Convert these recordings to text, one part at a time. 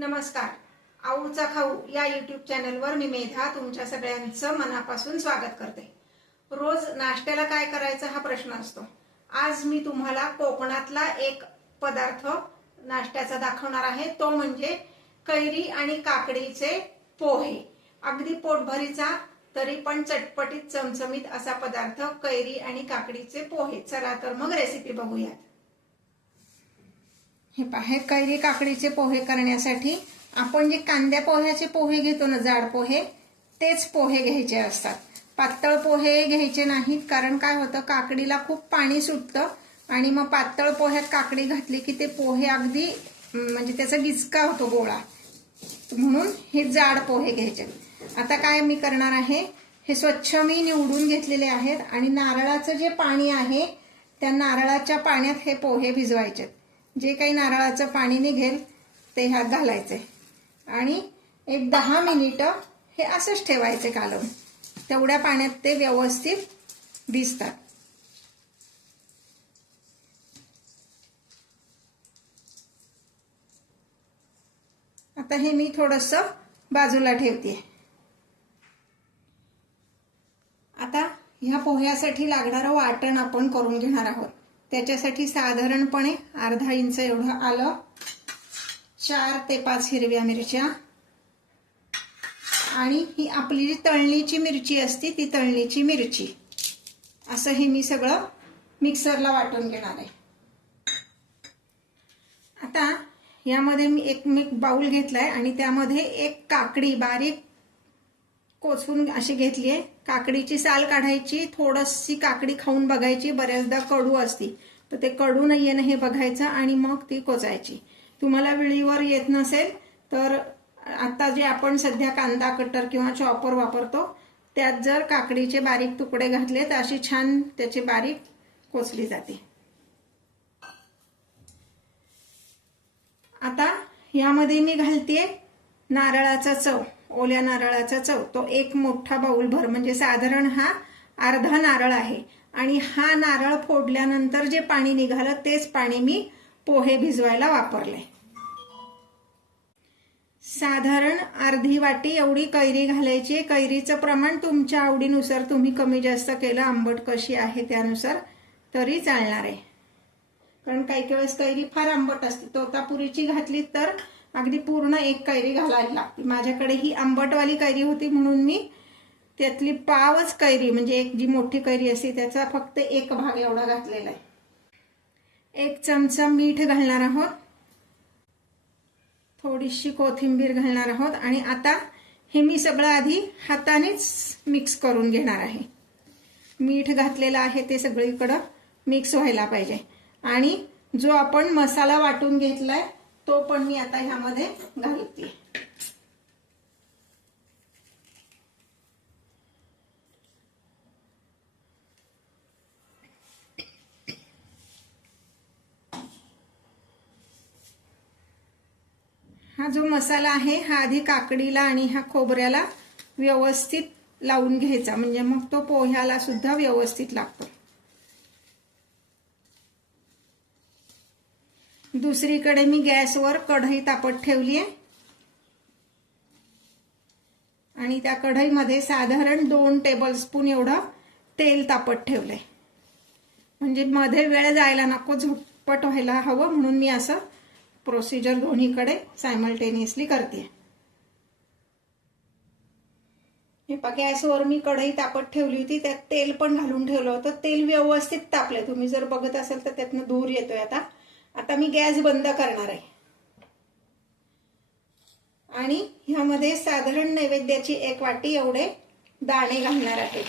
नमस्कार. आऊचा खाऊ या यूट्यूब चॅनलवर मी मेधा तुमच्या सगळ्यांचं मनापासून स्वागत करते. रोज नाश्त्याला काय करायचं हा प्रश्न असतो. आज मी तुम्हाला कोकणातला एक पदार्थ नाश्त्याचा दाखवणार आहे. तो म्हणजे कैरी आणि काकडीचे पोहे. अगदी पोटभरीचा तरी पण चटपटीत चमचमीत असा पदार्थ कैरी आणि काकडीचे पोहे. चला तर मग रेसिपी बघूयात. हे पहा, कैरी काकडीचे पोहे करण्यासाठी आपण जे कांद्या पोह्याचे पोहे घेतो ना, जाड पोहे, तेच पोहे घ्यायचे असतात. पातळ पोहे घ्यायचे नाहीत, कारण काय होतं, काकडीला खूप पाणी सुटतं आणि मग पातळ पोह्यात काकडी घातली की ते पोहे अगदी म्हणजे त्याचा गिचका होतो गोळा. म्हणून हे जाड पोहे घ्यायचे. आता काय मी करणार आहे, हे स्वच्छ मी निवडून घेतलेले आहेत आणि नारळाचं जे पाणी आहे त्या नारळाच्या पाण्यात हे पोहे भिजवायचे. जे काही नारळाचं पाणी निघेल ते ह्यात घालायचे आणि एक 10 मिनिटं हे असंच ठेवायचे काढून. तेवढ्या पाण्यात ते व्यवस्थित भिजतात. आता हे मी थोडंसं बाजूला ठेवते. आता ह्या पोह्यासाठी लागणारं वाटण आपण करून घेणार आहोत. त्याच्यासाठी साधारणपणे अर्धा इंच एवढं आलं, 4 ते 5 हिरव्या मिरच्या आणि ही आपली जी तळणीची मिरची असते ती तळणीची मिरची, असं हे मी सगळं मिक्सरला वाटून घेणार आहे. आता यामध्ये मी एक बाउल घेतलाय आणि त्यामध्ये एक काकडी बारीक कोचून अशी घेतली आहे. काकडीची साल काढायची, थोडीशी काकडी खाऊन बघायची, बऱ्याचदा कडू असती तर ते कडू नाहीये ना हे बघायचं आणि मग ती कोचायची. तुम्हाला विळीवर येत नसेल तर आता जे आपण सध्या कांदा कटर किंवा चॉपर वापरतो त्यात जर काकडीचे बारीक तुकडे घातले तर अशी छान त्याची बारीक कोचली जाते. आता यामध्ये मी घालतेय नारळाचा चव, ओल्या नारळाचा चव. तो एक मोठा बाउल भर, म्हणजे साधारण हा अर्धा नारळ आहे आणि हा नारळ फोडल्यानंतर जे पाणी निघालं तेच पाणी मी पोहे भिजवायला वापरले. साधारण अर्धी वाटी एवढी कैरी घालायची. कैरीचं प्रमाण तुमच्या आवडीनुसार तुम्ही कमी जास्त केलं, आंबट कशी आहे त्यानुसार तरी चालणार आहे. कारण काही वेळेस कैरी फार आंबट असते. तोतापुरीची घातली तर अगदी पूर्ण एक कैरी घालायला लागते. माझ्याकडे ही आंबटवाली कैरी होती म्हणून मी त्यातली पावच कैरी, म्हणजे एक जी मोठी कैरी असते त्याचा फक्त एक भाग एवढा घातलेला आहे. 1 चमचा मीठ घालणार आहोत, थोडीशी कोथिंबीर घालणार आहोत आणि आता हे मी सगळं आधी हातानेच मिक्स करून घेणार आहे. मीठ घातलेलं आहे ते सगळीकडे मिक्स व्हायला पाहिजे आणि जो आपण मसाला वाटून घेतलाय तो पण मी आता ह्यामध्ये घालते. हा जो मसाला आहे हा आधी काकडीला आणि ह्या खोबऱ्याला व्यवस्थित लावून घ्यायचा, म्हणजे मग तो पोह्याला सुद्धा व्यवस्थित लागतो. दुसरीकडे मी गॅसवर कढई तापत ठेवली आहे आणि त्या कढईमध्ये साधारण 2 टेबलस्पून एवढं तेल तापत ठेवलंय. म्हणजे मध्ये वेळ जायला नको, झटपट व्हायला हवं म्हणून मी असं प्रोसिजर दोन्हीकडे सायमल्टेनियसली करते. हे पहा, गॅसवर मी कढई तापत ठेवली होती, त्यात तेल पण घालून ठेवलं होतं. तेल व्यवस्थित तापले. तुम्ही जर बघत असाल तर त्यातनं धूर येतोय. आता मी गॅस बंद करणार आहे आणि ह्यामध्ये साधारण नैवेद्याची 1 वाटी एवढे दाणे घालणार आहे.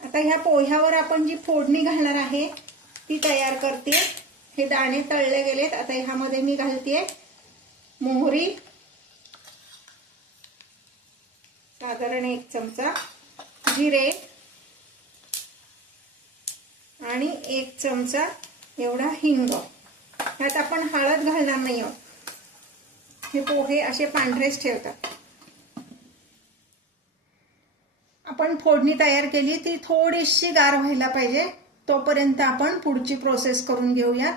आता ह्या पोह्यावर आपण जी फोडणी घालणार आहे ती तयार करते. हे दाणे तळले गेलेत. आता ह्यामध्ये मी घालतेय मोहरी, साधारण 1 चमचा, जिरे आणि 1 चमचा एवढा हिंग. ह्यात आपण हळद घालणार नाही आहोत. हे पोहे असे पांढरेच ठेवतात. आपण फोडणी तयार केली ती थोडीशी गार व्हायला पाहिजे, तोपर्यंत आपण पुढची प्रोसेस करून घेऊया.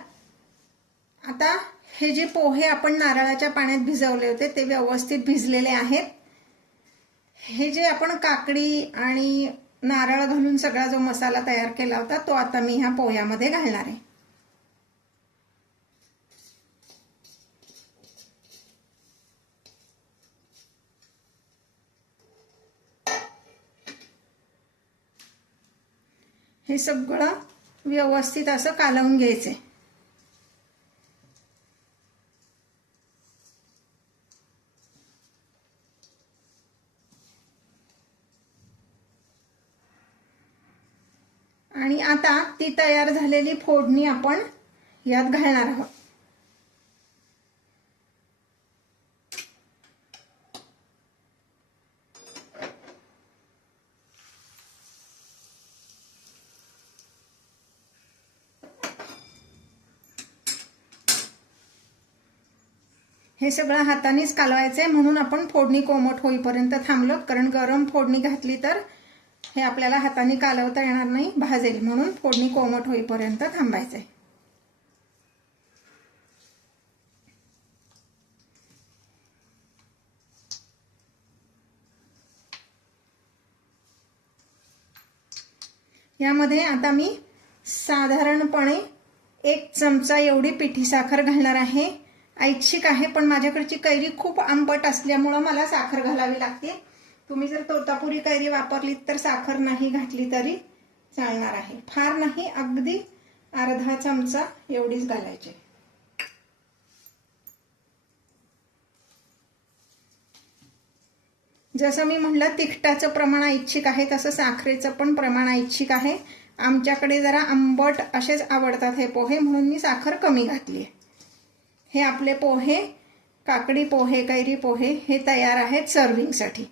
आता हे जे पोहे आपण नारळाच्या पाण्यात भिजवले होते ते व्यवस्थित भिजलेले आहेत. हे जे आपण काकडी आणि नारळ घालून सगळा जो मसाला तयार केला होता तो आता मी ह्या पोह्यामध्ये घालणार आहे. हे सगळं व्यवस्थित असं कालवून घ्यायचे. आणि आता ती तयार झालेली फोडणी आपण यात घालणार आहोत. हे सगळं हातानेच कालवायचंय, म्हणून आपण फोडणी कोमट होईपर्यंत थांबलो, कारण गरम फोडणी घातली तर हे आपल्याला हाताने कालवता येणार नाही, भाजेल, म्हणून फोडणी कोमट होईपर्यंत थांबायचंय. यामध्ये आता मी साधारणपणे 1 चमचा एवढी पिठी साखर घालणार आहे. ऐच्छिक आहे, पण माझ्याकडची कैरी खूप आंबट असल्यामुळे मला साखर घालावी लागते. तुम्ही जर तोतापुरी कैरी वापरलीत तर साखर नाही घातली तरी चालणार आहे. फार नाही, अगदी अर्धा चमचा एवढीच घालायची. जसं मी म्हणलं तिखटाचं प्रमाण ऐच्छिक आहे, तसं साखरेचं पण प्रमाण ऐच्छिक आहे. आमच्याकडे जरा आंबट असेच आवडतात हे पोहे, म्हणून मी साखर कमी घातली आहे. हे आपले पोहे, काकडी पोहे, कैरी पोहे हे तयार आहेत सर्विंगसाठी.